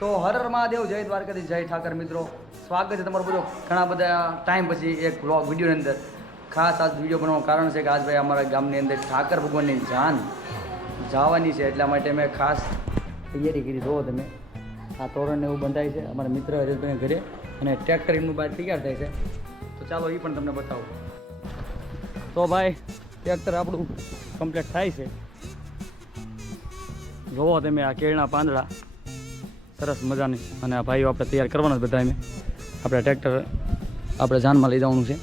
તો હર મહાદેવ, જય દ્વારકાથી જય ઠાકર મિત્રો. સ્વાગત છે તમારું બધો. ઘણા બધા ટાઈમ પછી એક વ્લોગ વિડીયોની અંદર. ખાસ આજ વીડિયો બનાવવાનું કારણ છે કે આજ ભાઈ અમારા ગામની અંદર ઠાકર ભગવાનની જાન જવાની છે. એટલા માટે મેં ખાસ તૈયારી કરી. જુઓ તમે. આ તોરણને એવું બંધાય છે. અમારા મિત્ર હરેશભાઈના ઘરે અને ટ્રેક્ટર એમનું બહાર તૈયાર થાય છે. તો ચાલો એ પણ તમને બતાવું. તો ભાઈ ટ્રેક્ટર આપણું કમ્પ્લીટ થાય છે. જોવો તમે આ કેળના પાંદડા. સરસ મજાની અને આ ભાઈઓ આપણે તૈયાર કરવાના બધા અમે આપણે ટ્રેક્ટર આપણે જાનમાં લઈ જવાનું છે.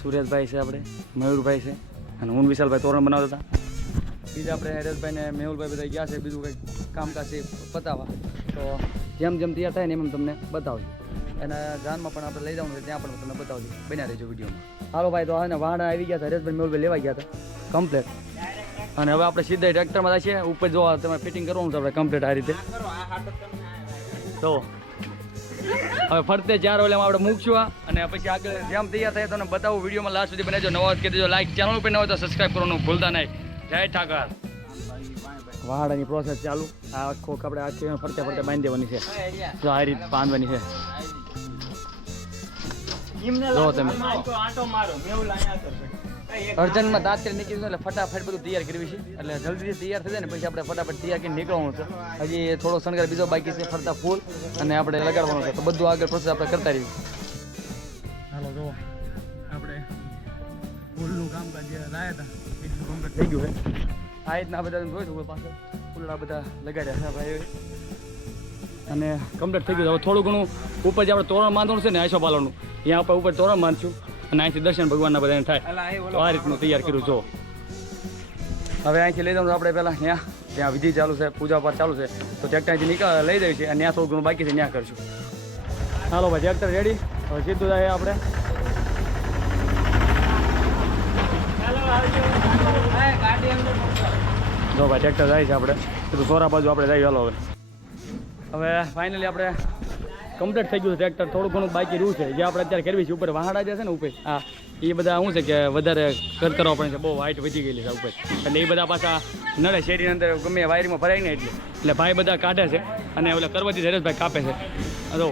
સુરેશભાઈ છે આપણે, મયુરભાઈ છે અને હું વિશાલભાઈ તોરણ બનાવતા હતા. બીજા આપણે હરેશભાઈ ને મેહુલભાઈ બધા ગયા છે, બીજું કંઈક કામકાજ છે બતાવવા. તો જેમ જેમ તૈયાર થાય ને એમ તમને બતાવજો. અને જાનમાં પણ આપણે લઈ જવાનું છે, ત્યાં પણ તમને બતાવજો. બન્યા રહેજો વિડીયોમાં. હાલો ભાઈ, તો આને વાહન આવી ગયા હતા, હરેશભાઈ મેહુલભાઈ લેવા ગયા હતા. કમ્પ્લેટ. અને હવે આપણે સીધા ટ્રેક્ટરમાં જઈએ ઉપર જો તમારે ફિટિંગ કરવાનું છે આપણે કમ્પ્લીટ આ રીતે. તો હવે ફરતે ચાર ઓલામાં આપણે મૂકશું અને પછી આગળ જેમ તૈયાર થાય તો તમને બતાવું. વિડીયોમાં લાસ્ટ સુધી બનાવજો નવા કહી દેજો લાઈક ચેનલ ઉપર ન હોય તો સબસ્ક્રાઈબ કરવાનું ભૂલતા નહીં. જય ઠાકર. વાહાડાની પ્રોસેસ ચાલુ. આ આખો આપણે આખી ફરતે ફરતે બાંધી દેવાની છે. જો આ રીતે બાંધવાની છે. જો તમે અર્જન્ટમાં દાંતરે નીકળી એટલે ફટાફટ બધું તૈયાર કરવી છે. એટલે જલ્દીથી તૈયાર થઈ જાય ને પછી આપણે ફટાફટ તૈયાર કરીને નીકળવાનું છે. હજી થોડો શણગાર બીજો બાકી છે ફરતા ફૂલ અને આપણે લગાડવાનું છે. તો બધું આગળ પ્રોસેસ આપણે કરતા રહીએ. હાલો જો આપણે ફૂલનું કામકાજ જે લાયા હતા એટલું કમ્પ્લીટ થઈ ગયું છે. આ રીતના બધા જોઈ શકો પાછળ? ફૂલડા બધા લગાડ્યા છે ભાઈ અને કમ્પ્લીટ થઈ ગયું હવે થોડું ઘણું ઉપર જે આપણે તોરણ બાંધવાનું છે ને આઈસો પાલનનું ત્યાં આપણે ઉપર તોરણ બાંધશું. અને અહીંથી દર્શન ભગવાનના બધાને થાય. તો આ રીતનું તૈયાર કર્યું જો. હવે અહીંથી લઈ જવાનું આપણે પહેલાં ત્યાં ત્યાં વિધિ ચાલુ છે પૂજા પાઠ ચાલુ છે. તો ટ્રેક્ટર અહીંથી નીકળ લઈ જવી છે અને ત્યાં થોડું ઘણું બાકી છે ત્યાં કરશું. હાલો ભાઈ ટ્રેક્ટર રેડી હવે સીધું જાય આપણે. જો ભાઈ ટ્રેક્ટર જાય છે આપણે. સીધું સોરા બાજુ આપણે જઈએ હાલો હવે. હવે ફાઇનલી આપણે કમ્પ્લીટ થઈ ગયું છે. ટ્રેક્ટર થોડું ઘણું બાકી રહ્યું છે. જે આપણે અત્યારે કરવી છે, ઉપર વાહડા જે છે ને ઉપર, હા, એ બધા શું છે કે વધારે કર કરવા પડે છે. બહુ હાઈટ વધી ગયેલી છે ઉપર. એટલે એ બધા પાછા નડે શેરીની અંદર ગમે વાયરીમાં ભરાય ને એટલે. એટલે ભાઈ બધા કાઢે છે અને ઓલા કરવાથી હરેશભાઈ કાપે છે. જો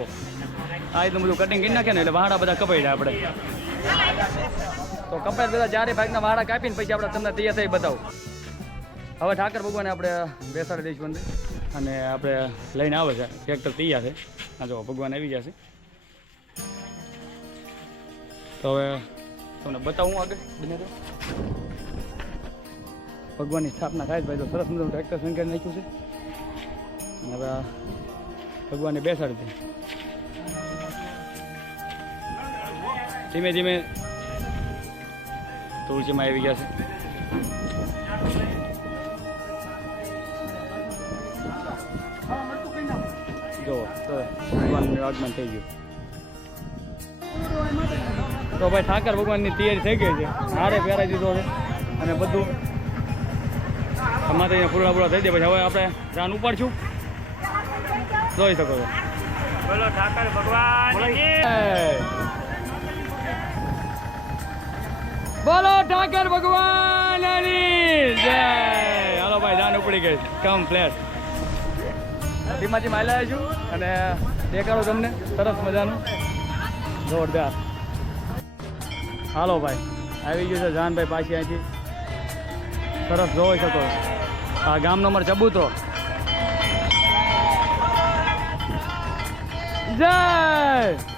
આ રીતનું બધું કટિંગ કરી નાખે ને એટલે વાહડા બધા કપાઈ જાય આપણે. તો કપાઈ બધા ચારે ભાગના વાહડા કાપીને પછી આપણે તમને તૈયાર થઈ બતાવું. હવે ઠાકર ભગવાન આપણે બેસાડી દઈશું અંદર. અને આપણે લઈને આવે છે. ટ્રેક્ટર તૈયાર છે. આ જો ભગવાન આવી ગયા છે. તો હવે તમને બતાવું આગળ બને તો. ભગવાનની સ્થાપના થાય ભાઈ, તો સરસ મજાનું ટ્રેક્ટર સંકેત નાખ્યું છે. અને હવે ભગવાનને બેસાડી દે. ધીમે ધીમે તુલસીમાં આવી ગયા છે. જો તો આગમન થઈ ગયું. તો ભાઈ ઠાકર ભગવાનની તૈયારી થઈ ગઈ છે. હારે પહેરાઈ દીધો છે અને બધું. અમારે અહીંયા પૂરા પૂરા થઈ જાય પછી હવે આપણે જાન ઉપાડશું. જોઈ શકો છો. બોલો ઠાકર ભગવાન બોલો. ઠાકર ભગવાન જય. હાલો ભાઈ જાન ઉપડી ગઈ. કમ ફ્લેટ માલ છું અને દેખાડો તમને. સરસ મજાનું. જોરદાર. હાલો ભાઈ, આવી ગયું છે જાનભાઈ પાછી અહીંથી. સરસ જોઈ શકો. આ ગામનો નંબર ચબૂતો જય!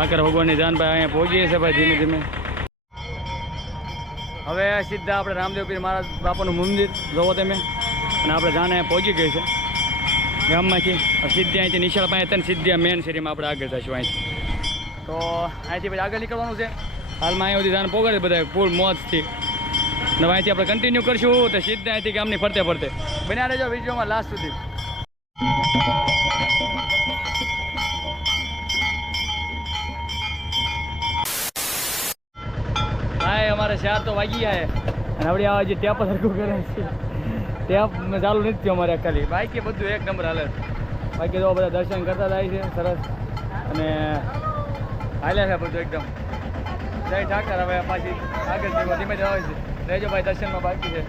ઠાકર ભગવાનની જાન ભાઈ અહીંયા પહોંચીએ છે ભાઈ ધીમે ધીમે. હવે સીધા આપણે રામદેવ પીર મહારાજ બાપાનું મંદિર જોવો તમે. અને આપણે જાને પહોંચી ગઈ છે. ગામમાંથી. સીધી અહીંથી નિશાળ પાસે હતા ને સીધી મેન સિટીમાં આપણે આગળ જઈશું અહીંથી. તો અહીંથી પછી આગળ નીકળવાનું છે. હાલમાં અહીંયા સુધી જાણ પહોંચે બધા ફૂલ મોજથી. ને અહીંથી આપણે કન્ટિન્યુ કરશું તો સીધા અહીંથી ગામની ફરતે ફરતે. બન્યા રહેજો વિડીયોમાં લાસ્ટ સુધી. ચાર તો વાગી ગયા અને આપણે આ જે ટેપ સરખું કરે છે. ટેપ ચાલુ નથી થયું અમારે ખાલી. બાઈકે બધું એક નંબર હાલે. બાકી તો બધા દર્શન કરતા થાય છે, સરસ. અને હાલે છે બધું એકદમ. જય ઠાકર, હવે પાછી આગળ ધીમે ધીમે છે. રહેજો ભાઈ, દર્શનમાં બાકી છે.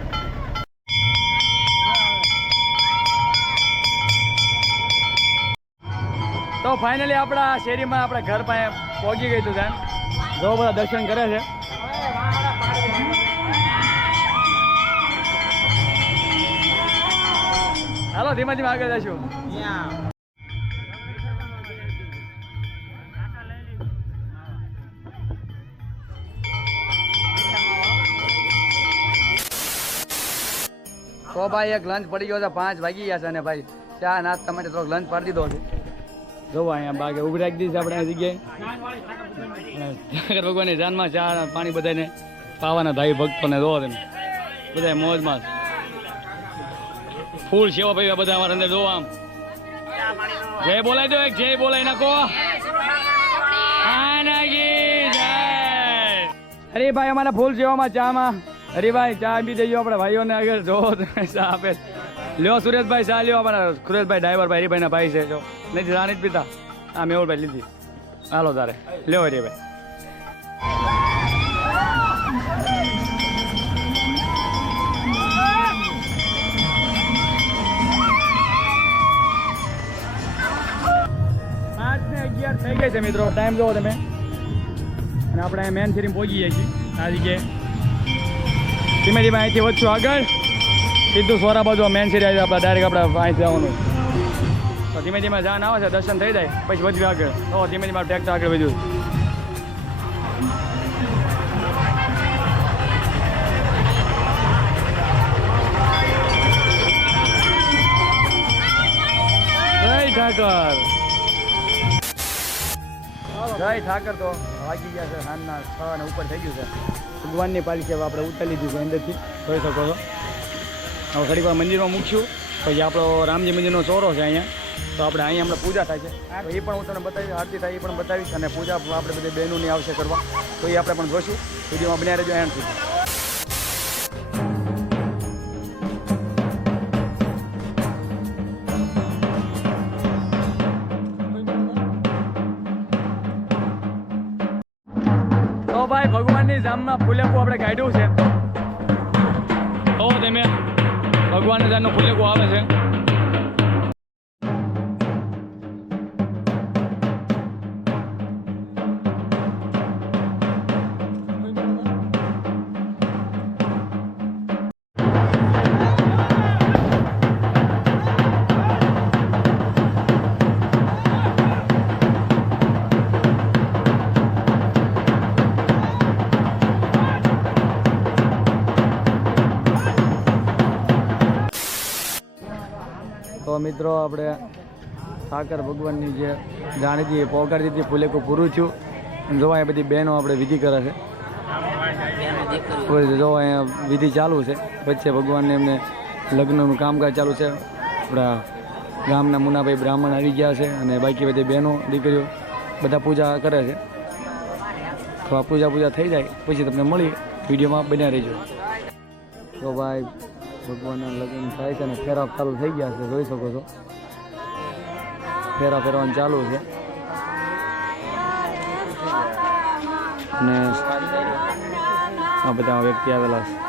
તો ફાઇનલી આપણા શેરીમાં આપણા ઘર પાસે પહોંચી ગયું તું જાણ જો બધા દર્શન કરે છે. ધીમે ધીમે આગળ જશું. તો ભાઈ એક લંચ પડી ગયો છે પાંચ વાગી ગયા છે અને ભાઈ ચા નાસ્તા માટે થોડોક લંચ પાડી દીધો છે. જોવા અહીંયા બાગે ઊભી રાખી દીધી આપણે આ જગ્યાએ. ઠાકર ભગવાનની જાનમાં ચા પાણી બધાને પાવાના ભાઈ ભક્તોને દો તમે. બધા મોજમાં ફૂલ છે ભાઈ બધા અમારા અંદર જોવા. જય બોલાય દો એક, જય બોલાય નાખો. અરે ભાઈ, અમારા ફૂલ જેવામાં ચામાં. અરે ભાઈ, ચા બી દઈએ આપણે ભાઈઓને આગળ. જો ચા આપે. લ્યો સુરેશભાઈ, ચા લ્યો અમારા. સુરેશભાઈ ડ્રાઈવર ભાઈ, હરીભાઈના ભાઈ છે, જો. નહીં રાણી જ પીતા. હા મેહુલભાઈ લીધી. હાલો તારે. લ્યો હરીભાઈ. છે મિત્રો ટાઈમ જોવો તમે. અને આપણે મેન સિરીમાં પહોંચી જાય છીએ. આ જગ્યાએ. ધીમે ધીમે અહીંથી વધશું આગળ. સીધું સોરા બાજુ મેન સિરી આવી આપણે ડાયરેક્ટ આપણે અહીંથી જવાનું. તો ધીમે ધીમે જાન આવે છે, દર્શન થઈ જાય, પછી વધ્યું આગળ. તો ધીમે ધીમે ટ્રેક્ટર આગળ વધ્યું ઠાકર. જય ઠાકર તો વાગી ગયા છે, સાંજના છ અને ઉપર થઈ ગયું છે. ભગવાનની પાલખી હવે આપણે ઉતારી લીધું છે અંદરથી. જોઈ શકો છો. હવે ઘડી વાર મંદિરમાં મૂકશું. પછી આપણો રામજી મંદિરનો ચોરો છે અહીંયા. તો આપણે અહીંયા હમણાં પૂજા થાય છે. એ પણ હું તમને બતાવીશ, આરતી થાય એ પણ બતાવીશ. અને પૂજા આપણે બધી બહેનોની આવશે કરવા. તો એ આપણે પણ જોઈશું વિડીયોમાં બન્યા રહેજો એન્ડ સુધી. ભાઈ ભગવાનની જામના ફૂલેકું આપણે કાઢ્યું છે. તો તમે? ભગવાનના જામનું ફૂલેકું આવે છે. તો મિત્રો આપણે ઠાકર ભગવાનની જે જાણીતી દીધી ફૂલેકું પૂરું થયું જોવા એ બધી બહેનો આપણે વિધિ કરે છે. જોવા અહીંયા વિધિ ચાલુ છે. વચ્ચે ભગવાનને એમને લગ્નનું કામકાજ ચાલુ છે. આપણા ગામના મુનાભાઈ બ્રાહ્મણ આવી ગયા છે અને બાકી બધી બહેનો, દીકરીઓ બધા પૂજા કરે છે. તો પૂજા પૂજા થઈ જાય. પછી તમને મળી. વિડીયોમાં બન્યા રહેજો. તો ભાઈ ભગવાનના લગ્ન થાય છે અને ફેરા ચાલુ થઈ ગયા છે, જોઈ શકો છો. ફેરા ફેરવાનું ચાલુ છે. અને આ બધા વ્યક્તિ આવેલા છે.